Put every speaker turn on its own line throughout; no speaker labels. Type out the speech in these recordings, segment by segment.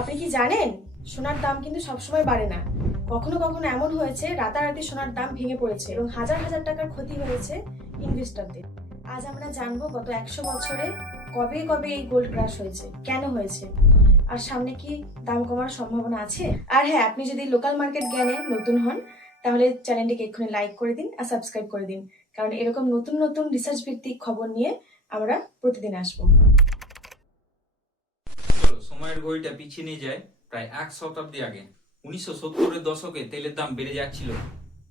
আপনি কি জানেন? সোনার দাম কিন্তু সবসময় বাড়ে না। কখনো কখনো এমন হয়েছে, রাতারাতি সোনার দাম ভেঙে পড়েছে এবং হাজার হাজার টাকার ক্ষতি হয়েছে ইনভেস্টরদের আজ আমরা জানব গত একশো বছরে কবে কবে এই গোল্ড ক্রাশ হয়েছে, কেন হয়েছে? আর সামনে কি দাম কমার সম্ভাবনা আছে? আর হ্যাঁ আপনি যদি লোকাল মার্কেট জ্ঞানে নতুন হন, তাহলে চ্যানেলটিকে এক্ষুনি লাইক করে দিন আর সাবস্ক্রাইব করে দিন। কারণ এরকম নতুন নতুন রিসার্চ ভিত্তিক খবর নিয়ে আমরা প্রতিদিন আসব।
সময়ের ঘড়িটা পিছিয়ে নিয়ে যায় প্রায় এক শতাব্দী আগে। উনিশশো সত্তরের দশকে তেলের দাম বেড়ে যাচ্ছিল।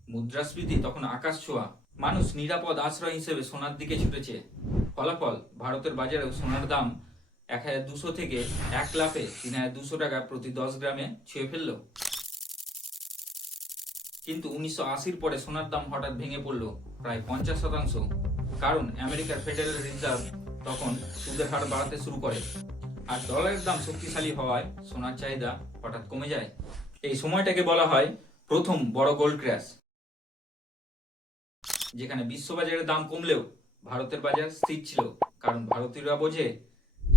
মুদ্রাস্ফীতি তখন আকাশ ছোঁয়া। মানুষ নিরাপদ আশ্রয় হিসেবে সোনার দিকে ছুটেছে। ফলাফল, ভারতের বাজারে সোনার দাম এক হাজার দুশো থেকে এক লাফে তিন হাজার দুশো টাকা প্রতি দশ গ্রামে ছুঁয়ে ফেলল। কিন্তু উনিশশো আশির পরে সোনার দাম হঠাৎ ভেঙে পড়ল প্রায় পঞ্চাশ শতাংশ। কারণ আমেরিকার ফেডারেল রিজার্ভ তখন সুদের হার বাড়াতে শুরু করে। আর ডলারের দাম শক্তিশালী হওয়ায় সোনার চাহিদা হঠাৎ কমে যায়। এই সময়টাকে বলা হয় প্রথম বড় গোল্ড ক্র্যাশ। যেখানে বিশ্ববাজারের দাম কমলেও ভারতের বাজার স্থির ছিল, কারণ ভারতীয়রা বোঝে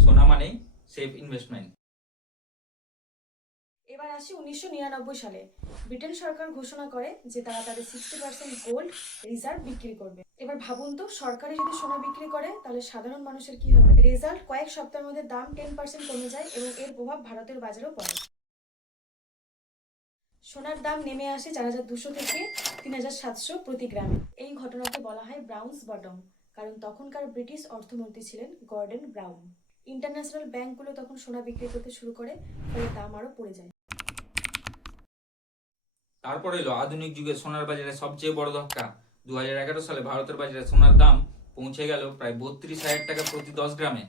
সোনা মানেই সেফ ইনভেস্টমেন্ট
এবার আসি উনিশশো নিরানব্বই সালে। ব্রিটেন সরকার ঘোষণা করে যে তারা তাদের সিক্সটি পার্সেন্ট গোল্ড রিজার্ভ বিক্রি করবে। এবার ভাবুন তো, সরকারি যদি সোনা বিক্রি করে, তাহলে সাধারণ মানুষের কি হবে? রেজাল্ট কয়েক সপ্তাহের মধ্যে দাম টেন পার্সেন্ট কমে যায় এবং এর প্রভাব ভারতের বাজারেও পড়ে। সোনার দাম নেমে আসে চার হাজার দুশো থেকে তিন হাজার সাতশো প্রতি গ্রামে। এই ঘটনাকে বলা হয় ব্রাউন্স বটম, কারণ তখনকার ব্রিটিশ অর্থমন্ত্রী ছিলেন গর্ডন ব্রাউন। ইন্টারন্যাশনাল ব্যাংকগুলো তখন সোনা বিক্রি করতে শুরু করে, ফলে দাম আরও পড়ে যায়।
তারপর এলো আধুনিক যুগে সোনার বাজারে সবচেয়ে বড় ধাক্কা। দু হাজার এগারো সালে ভারতের বাজারে সোনার দাম পৌঁছে গেল প্রায় বত্রিশ হাজার টাকা প্রতি দশ গ্রামে।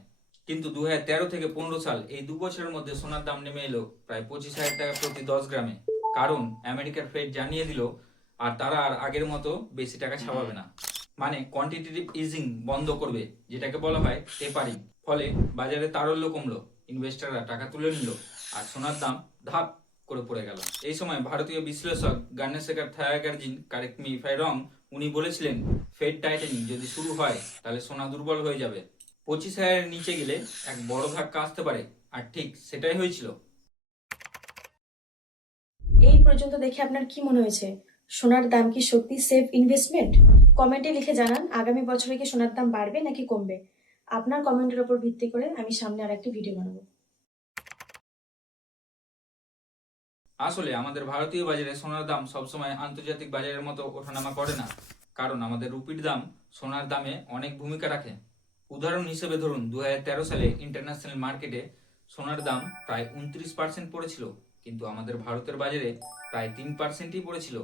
কিন্তু দু হাজার তেরো থেকে পনেরো সাল এই দু বছরের মধ্যে সোনার দাম নেমে এলো প্রায় পঁচিশ হাজার টাকা প্রতি দশ গ্রামে। কারণ আমেরিকার ফেড জানিয়ে দিল, আর তারা আর আগের মতো বেশি টাকা ছাপাবে না। মানে কোয়ান্টিটেটিভ ইজিং বন্ধ করবে, যেটাকে বলা হয় টেপারিং ফলে বাজারে তারল্য কমলো ইনভেস্টাররা টাকা তুলে নিল, আর সোনার দাম ধাপ করে পড়ে গেল। এই সময় ভারতীয় বিশ্লেষক গান্নেশেখার থায়াগার্জিন correct me if I wrong, উনি বলেছিলেন, ফেড টাইটেনিং যদি শুরু হয়, তাহলে সোনা দুর্বল হয়ে যাবে। পঁচিশ হাজারের নিচে গেলে এক বড় ধাক্কা আসতে পারে। আর ঠিক সেটাই হয়েছিল।
এই পর্যন্ত দেখে আপনার কি মনে হয়েছে? সোনার দাম কি সত্যি সেফ ইনভেস্টমেন্ট কমেন্টে লিখে জানান, আগামী বছরে কি সোনার দাম বাড়বে নাকি কমবে? আপনার কমেন্টের উপর ভিত্তি করে আমি সামনে আর একটি ভিডিও বানাবো।
আসলে আমাদের ভারতীয় বাজারে সোনার দাম সবসময় আন্তর্জাতিক বাজারের মতো ওঠানামা করে না। কারণ আমাদের রুপির দাম সোনার দামে অনেক ভূমিকা রাখে। উদাহরণ হিসেবে ধরুন দু হাজার তেরো সালে ইন্টারন্যাশনাল মার্কেটে সোনার দাম প্রায় উনত্রিশ পার্সেন্ট পড়েছিল, কিন্তু আমাদের ভারতের বাজারে প্রায় তিন পার্সেন্টই পড়েছিল।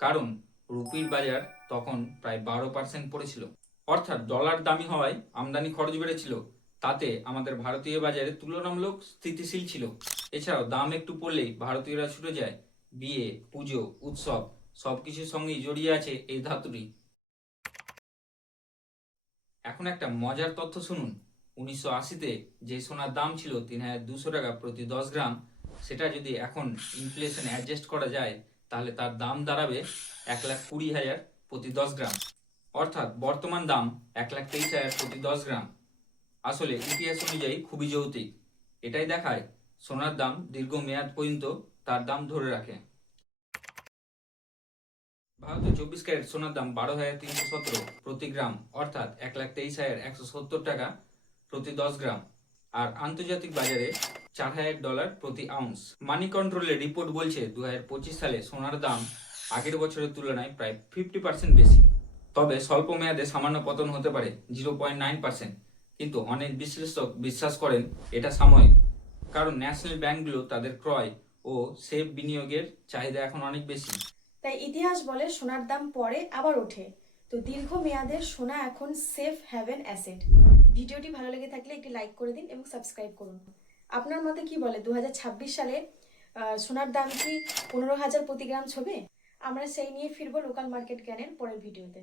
কারণ রুপির বাজার তখন প্রায় বারো পার্সেন্ট পড়েছিল। অর্থাৎ ডলার দামি হওয়ায় আমদানি খরচ বেড়েছিল। তাতে আমাদের ভারতীয় বাজারে তুলনামূলক স্থিতিশীল ছিল। এছাড়াও দাম একটু পড়লেই ভারতীয়রা ছুটে যায়। বিয়ে, পুজো, উৎসব, সবকিছুর সঙ্গেই জড়িয়ে আছে এই ধাতুটি। এখন একটা মজার তথ্য শুনুন। উনিশশো আশিতে যে সোনার দাম ছিল তিন হাজার দুশো টাকা প্রতি দশ গ্রাম, সেটা যদি এখন ইনফ্লেশন অ্যাডজাস্ট করা যায়, তাহলে তার দাম দাঁড়াবে এক লাখ কুড়ি হাজার প্রতি দশ গ্রাম। অর্থাৎ বর্তমান দাম এক লাখ তেইশ হাজার প্রতি দশ গ্রাম। আসলে ইতিহাস অনুযায়ী খুবই যৌতিক। এটাই দেখায় সোনার দাম দীর্ঘ মেয়াদ পর্যন্ত তার দাম ধরে রাখে। ভারতে চব্বিশ ক্যারেট সোনার দাম বারো হাজার তিনশো সতেরো প্রতি গ্রাম, অর্থাৎ এক লাখ তেইশ হাজার একশো সত্তর টাকা প্রতি দশ গ্রাম। আর আন্তর্জাতিক বাজারে চার হাজার ডলার প্রতি আউন্স। মানি কন্ট্রোলের রিপোর্ট বলছে, দু হাজার পঁচিশ সালে সোনার দাম আগের বছরের তুলনায় প্রায় ফিফটি পার্সেন্ট বেশি। তবে স্বল্প মেয়াদে সামান্য পতন হতে পারে জিরো পয়েন্ট নাইন পার্সেন্ট। কিন্তু অনেক বিশ্লেষক বিশ্বাস করেন এটা সাময়িক, কারণ ন্যাশনাল ব্যাংকগুলো তাদের ক্রয় ও সেফ বিনিয়োগের চাহিদা এখন অনেক বেশি।
তাই ইতিহাস বলে সোনার দাম পরে আবার ওঠে। তো দীর্ঘ মেয়াদের সোনা এখন সেফ হ্যাভেন অ্যাসেট। ভিডিওটি ভালো লেগে থাকলে একটি লাইক করে দিন এবং সাবস্ক্রাইব করুন। আপনার মতে কি বলে? দু হাজার ছাব্বিশ সালে সোনার দাম কি পনেরো হাজার প্রতি গ্রাম ছবে? আমরা সেই নিয়ে ফিরবো লোকাল মার্কেট জ্ঞানের পরের ভিডিওতে।